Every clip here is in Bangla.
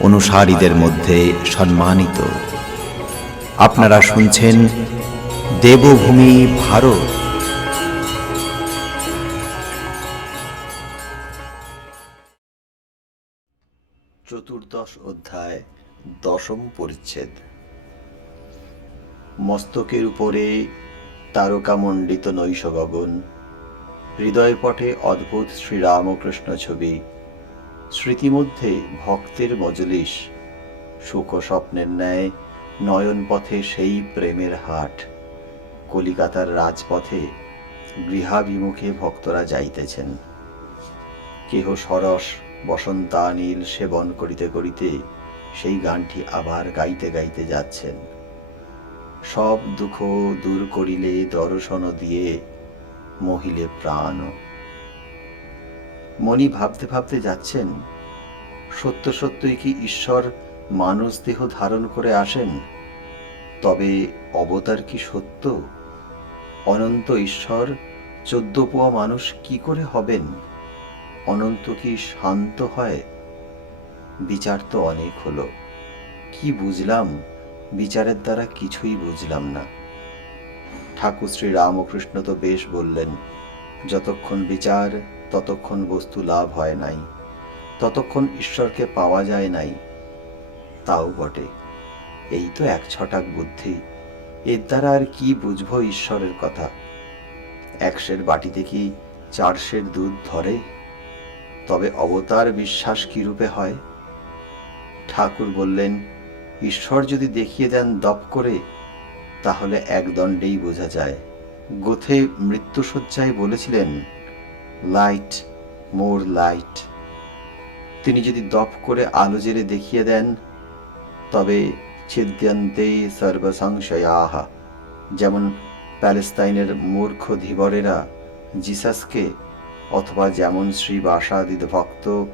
অনুসারীদের মধ্যে সম্মানিত। আপনারা শুনছেন দেবভূমি ভারত। চতুর্দশ অধ্যায়, দশম পরিচ্ছেদ। মস্তকের উপরে তারকামণ্ডিত নৈশ গগন হৃদয় পটে অদ্ভুত শ্রীরামকৃষ্ণ ছবি। স্মৃতিমধ্যে ভক্তের মজলিস সুখ স্বপ্নের ন্যায় নয়ন পথে সেই প্রেমের হাট, কলিকাতার রাজপথে গৃহাভিমুখে ভক্তরা যাইতেছেন। কেহ সরস বসন্তানীল সেবন করিতে করিতে সেই গানটি আবার গাইতে গাইতে যাচ্ছেন। সব দুঃখ দূর করিলে দর্শন দিয়ে মহিলে প্রাণ মনি ভাবতে ভাবতে যাচ্ছেন। সত্য সত্যই কি ঈশ্বর মানুষ দেহ ধারণ করে আসেন? তবে অবতার কি সত্য? অনন্ত ঈশ্বর, চোদ্দ পোয়া মানুষ কি করে হবেন? অনন্ত কি শান্ত হয়? বিচার তো অনেক হলো। কি বুঝলাম? বিচারের দ্বারা কিছুই বুঝলাম না। ঠাকুর শ্রী রামকৃষ্ণ তো বেশ বললেন, যতক্ষণ বিচার ততক্ষণ বস্তু লাভ হয় নাই, ততক্ষণ ঈশ্বরকে পাওয়া যায় নাই। তাও বটে, এই তো এক ছটাক বুদ্ধি, এর দ্বারা আর কি বুঝব ঈশ্বরের কথা? একশের বাটিতে কি চারশের দুধ ধরে? তবে অবতার বিশ্বাস রূপে হয়? ঠাকুর বললেন, ঈশ্বর যদি দেখিয়ে দেন দপ করে, তাহলে একদণ্ডেই বোঝা যায়। গোথে মৃত্যুসজ্জায় বলেছিলেন লাইট মোর লাইট তিনি যদি দপ করে আলো জেলে দেখিয়ে দেন, তবে ছিদ্যন্তে সর্বসংশয়াহা। যেমন প্যালেস্তাইনের মূর্খ ধীবরেরা জিসাসকে, অথবা যেমন শ্রী বাসাদিত ভক্ত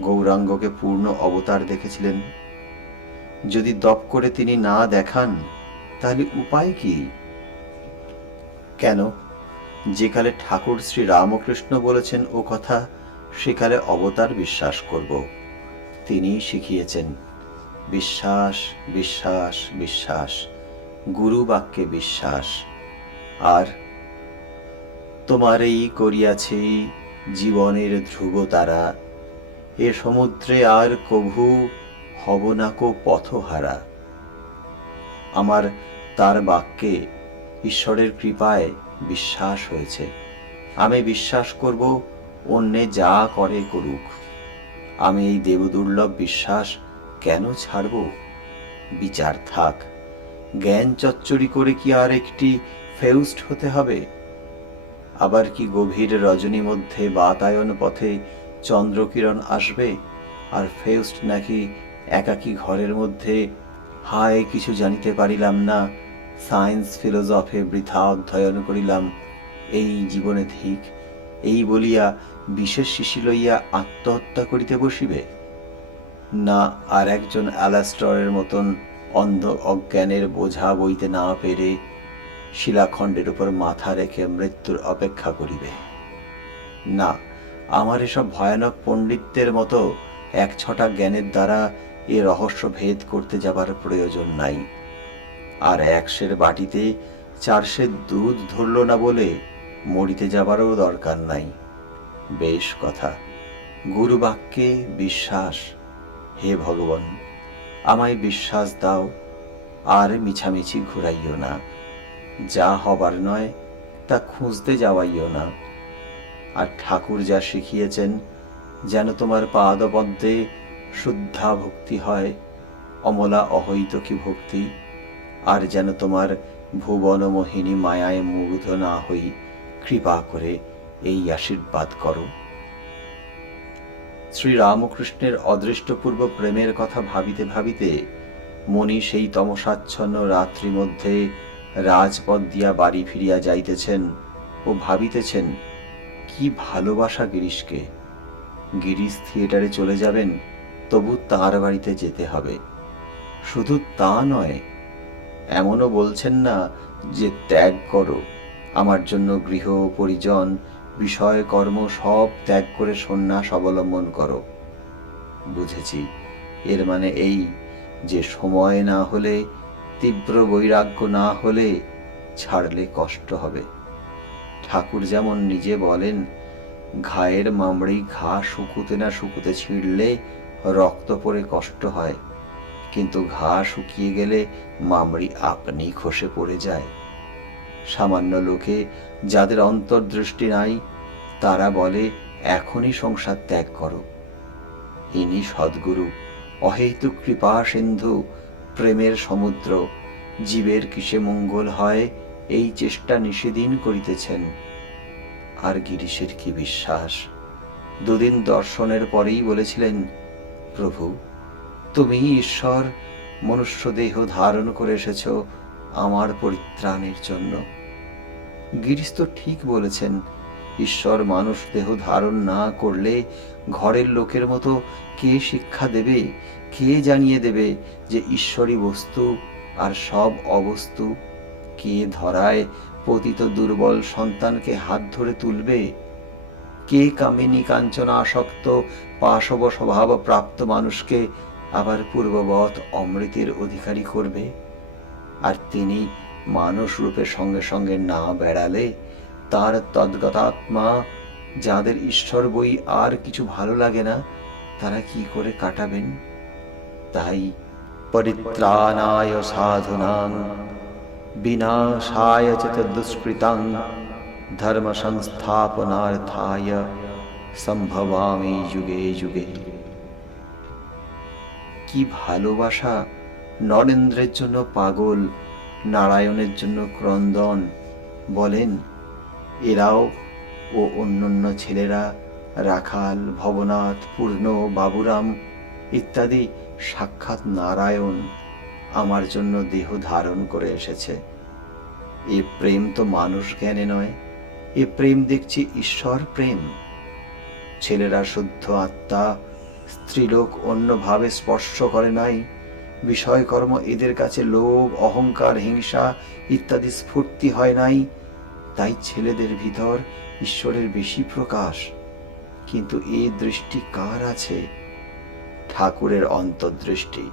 গৌরাঙ্গকে পূর্ণ অবতার দেখেছিলেন। যদি দপ করে তিনি না দেখান, তাহলে উপায় কি? কেন? যেকালে ঠাকুর শ্রী রামকৃষ্ণ বলেছেন ও কথা সেকালে অবতার বিশ্বাস করব। তিনি শিখিয়েছেন, বিশ্বাস বিশ্বাস বিশ্বাস, গুরু বাক্যে বিশ্বাস। আর, তোমার এই করিয়াছি জীবনের ধ্রুব তারা এ সমুদ্রে আর কভু হব না কো পথহারা। আমার তার বাক্যে ঈশ্বরের কৃপায় বিশ্বাস হয়েছে। আমি বিশ্বাস করব, অন্যে যা করে করুক। আমি এই দেবদুর্লভ বিশ্বাস কেন ছাড়ব? বিচার থাক। জ্ঞান চচ্চড়ি করে কি আর একটি ফেউস্ট হতে হবে? আবার কি গভীর রজনী মধ্যে বাতায়ন পথে চন্দ্রকিরণ আসবে? আর ফেউস্ট নাকি একাকী ঘরের মধ্যে, হায়, কিছু জানিতে পারিলাম না। সায়েন্স ফিলোজফে বৃথা অধ্যয়ন করিলাম। এই জীবনে ঠিক এই বলিয়া বিশেষ শিশি লইয়া আত্মহত্যা করিতে বসিবে? না, আর একজন অ্যালাস্টরের মতন অন্ধ অজ্ঞানের বোঝা বইতে না পেরে শিলাখণ্ডের উপর মাথা রেখে মৃত্যুর অপেক্ষা করিবে। না, আমার এসব ভয়ানক পণ্ডিতদের মতো এক ছটা জ্ঞানের দ্বারা এ রহস্য ভেদ করতে যাবার প্রয়োজন নাই। আর একশের বাটিতে চারশের দুধ ধরল না বলে মরিতে যাবারও দরকার নাই। বেশ কথা গুরু বাক্যে বিশ্বাস। হে ভগবান, আমায় বিশ্বাস দাও, আর মিছামিছি ঘুরাইও না। যা হবার নয়, তা খুঁজতে যাওয়াইও না। আর ঠাকুর যা শিখিয়েছেন, যেন তোমার পাদপদ্মে শুদ্ধা ভক্তি হয়, অমলা অহৈতকী ভক্তি। আর যেন তোমার ভুবন মোহিনী মায়ায় মুগ্ধ না হই, কৃপা করে এই আশীর্বাদ করো। শ্রী রামকৃষ্ণের অদৃষ্টপূর্ব প্রেমের কথা ভাবিতে ভাবিতে মণি সেই তমসাচ্ছন্ন রাত্রি মধ্যে রাজপথ দিয়া বাড়ি ফিরিয়া যাইতেছেন ও ভাবিতেছেন, কি ভালোবাসা গিরিশকে। গিরিশ থিয়েটারে চলে যাবেন, তবু তার বাড়িতে যেতে হবে। শুধু তা নয় এমনও বলছেন না যে ত্যাগ করো। আমার জন্য গৃহ, পরিজন, বিষয়, কর্ম সব ত্যাগ করে সন্ন্যাস অবলম্বন করো। বুঝেছি। এর মানে এই যে সময় না হলে, তীব্র বৈরাগ্য না হলে ছাড়লে কষ্ট হবে। ঠাকুর যেমন নিজে বলেন, ঘায়ের মামড়ি ঘা শুকুতে না শুকুতে ছিঁড়লে রক্ত পড়ে কষ্ট হয়। কিন্তু ঘা শুকিয়ে গেলে মামড়ি আপনি খসে পড়ে যায়। সামান্য লোকে যাদের অন্তর্দৃষ্টি নাই, তারা বলে, এখনই সংসার ত্যাগ করো। ইনি সদ্গুরু অহেতুক কৃপা সিন্ধু প্রেমের সমুদ্র, জীবের কিসে মঙ্গল হয়, এই চেষ্টা নিষেদিন করিতেছেন। আর গিরিশের কি বিশ্বাস? দুদিন দর্শনের পরেই বলেছিলেন, প্রভু তুমি ঈশ্বর, মনুষ্য দেহ ধারণ করে এসেছ আমার পরিত্রাণের জন্য। গিরিশ তো ঠিক বলেছেন, ঈশ্বর মানুষ দেহ ধারণ না করলে ঘরের লোকের মতো কে শিক্ষা দেবে, কে জানিয়ে দেবে যে ঈশ্বরী বস্তু আর সব অবস্তু? কে ধরায় পতিত দুর্বল সন্তানকে হাত ধরে তুলবে? কে কামিনী কাঞ্চনা আসক্ত পাশব স্বভাব প্রাপ্ত মানুষকে আবার পূর্ববৎ অমৃতের অধিকারী করবে। আর তিনি মানুষ রূপে সঙ্গে সঙ্গে না বেড়ালে তার তদ্গতাত্মা, যাদের ঈশ্বর বই আর কিছু ভালো লাগে না, তারা কি করে কাটাবেন? তাই পরিত্রাণায় সাধুনাং, বিনাশায় চ দুষ্কৃতাং ধর্ম সংস্থাপনার্থায় সম্ভবামি যুগে যুগে। কি ভালোবাসা? নরেন্দ্রের জন্য পাগল, নারায়ণের জন্য ক্রন্দন, বলেন, এরাও ও অন্যান্য ছেলেরা, রাখাল, ভবনাথ, পূর্ণ, বাবুরাম ইত্যাদি সাক্ষাৎ নারায়ণ আমার জন্য দেহ ধারণ করে এসেছে। এ প্রেম তো মানুষ জ্ঞানে নয়, এ প্রেম দেখছি ঈশ্বর প্রেম। ছেলেরা শুদ্ধ আত্মা স্ত্রীলোক অন্যভাবে স্পর্শ করে নাই। বিষয়কর্ম এদের কাছে লোভ, অহংকার, হিংসা ইত্যাদি স্ফূর্তি হয় নাই। তাই ছেলেদের ভিতর ঈশ্বরের বেশি প্রকাশ। কিন্তু এ দৃষ্টি কার আছে? ঠাকুরের অন্তর্দৃষ্টি।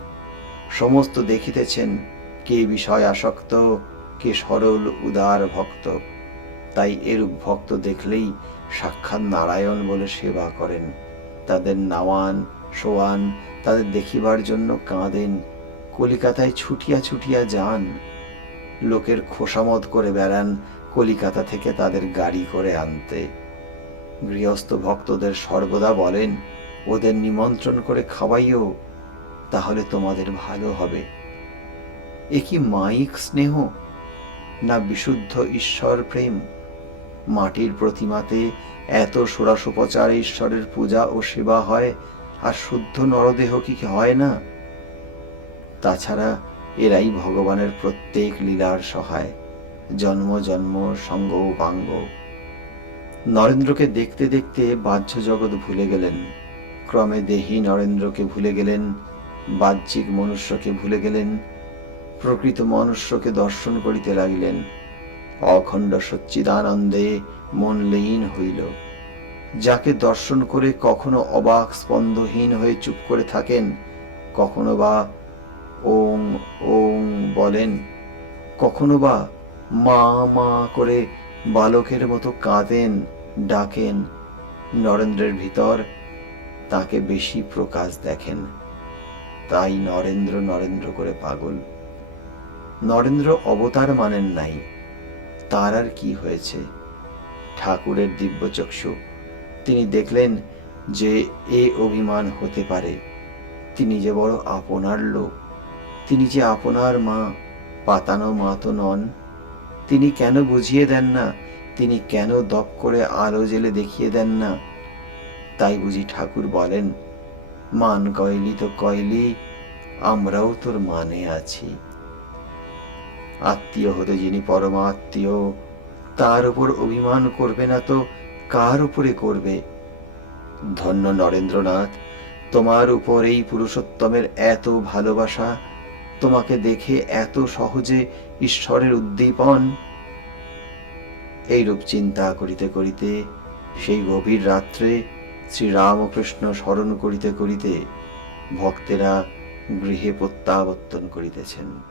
সমস্ত দেখিতেছেন, কে বিষয় আসক্ত, কে সরল, উদার ভক্ত। তাই এরূপ ভক্ত দেখলেই সাক্ষাৎ নারায়ণ বলে সেবা করেন। তাদের নাওয়ান, শোয়ান, তাদের দেখিবার জন্য কাঁদেন, কলিকাতায় ছুটিয়া ছুটিয়া যান। লোকের খোসামত করে বেড়ান, কলিকাতা থেকে তাদের গাড়ি করে আনতে। গৃহস্থ ভক্তদের সর্বদা বলেন, ওদের নিমন্ত্রণ করে খাওয়াইও, তাহলে তোমাদের ভালো হবে। এ কি মাইক স্নেহ, না বিশুদ্ধ ঈশ্বর প্রেম মাটির প্রতিমাতে এত ষোড়শোপচার ঈশ্বরের পূজা ও সেবা হয়, আর শুদ্ধ নরদেহ কি হয় না? তাছাড়া এরাই ভগবানের প্রত্যেক লীলার সহায়, জন্ম জন্ম, সঙ্গ বাঙ্গ নরেন্দ্রকে দেখতে দেখতে বাহ্য জগৎ ভুলে গেলেন। ক্রমে দেহী নরেন্দ্রকে ভুলে গেলেন, বাহ্যিক মনুষ্যকে ভুলে গেলেন, প্রকৃত মনুষ্যকে দর্শন করিতে লাগিলেন। অখণ্ড সচ্চিদানন্দে মন লীন হইল। যাকে দর্শন করে কখনো অবাক স্পন্দহীন হয়ে চুপ করে থাকেন, কখনো বা ওম ওম বলেন, কখনো বা মা মা করে বালকের মতো কাঁদেন, ডাকেন। নরেন্দ্রের ভিতর তাকে বেশি প্রকাশ দেখেন। তাই নরেন্দ্র নরেন্দ্র করে পাগল। নরেন্দ্র অবতার মানেন নাই। তার আর কি হয়েছে? ঠাকুরের দিব্য দিব্যচক্ষু। তিনি দেখলেন যে এ অভিমান হতে পারে। তিনি যে বড় আপনার লোক। তিনি যে আপনার মা, পাতানো মা তো নন। তিনি কেন বুঝিয়ে দেন না? তিনি কেন দপ করে আলো জেলে দেখিয়ে দেন না? তাই বুঝি ঠাকুর বলেন, মান কয়লি তো কয়লি, আমরাও তোর মানে আছি। আত্মীয় হতে যিনি পরমাত্মীয়, তার উপর অভিমান করবে না তো কার উপরে করবে? ধন্য নরেন্দ্রনাথ, তোমার উপর এই পুরুষোত্তমের এত ভালোবাসা তোমাকে দেখে এত সহজে ঈশ্বরের উদ্দীপন? এইরূপ চিন্তা করিতে করিতে, সেই গভীর রাত্রে শ্রীরামকৃষ্ণ স্মরণ করিতে করিতে ভক্তেরা গৃহে প্রত্যাবর্তন করিতেছেন।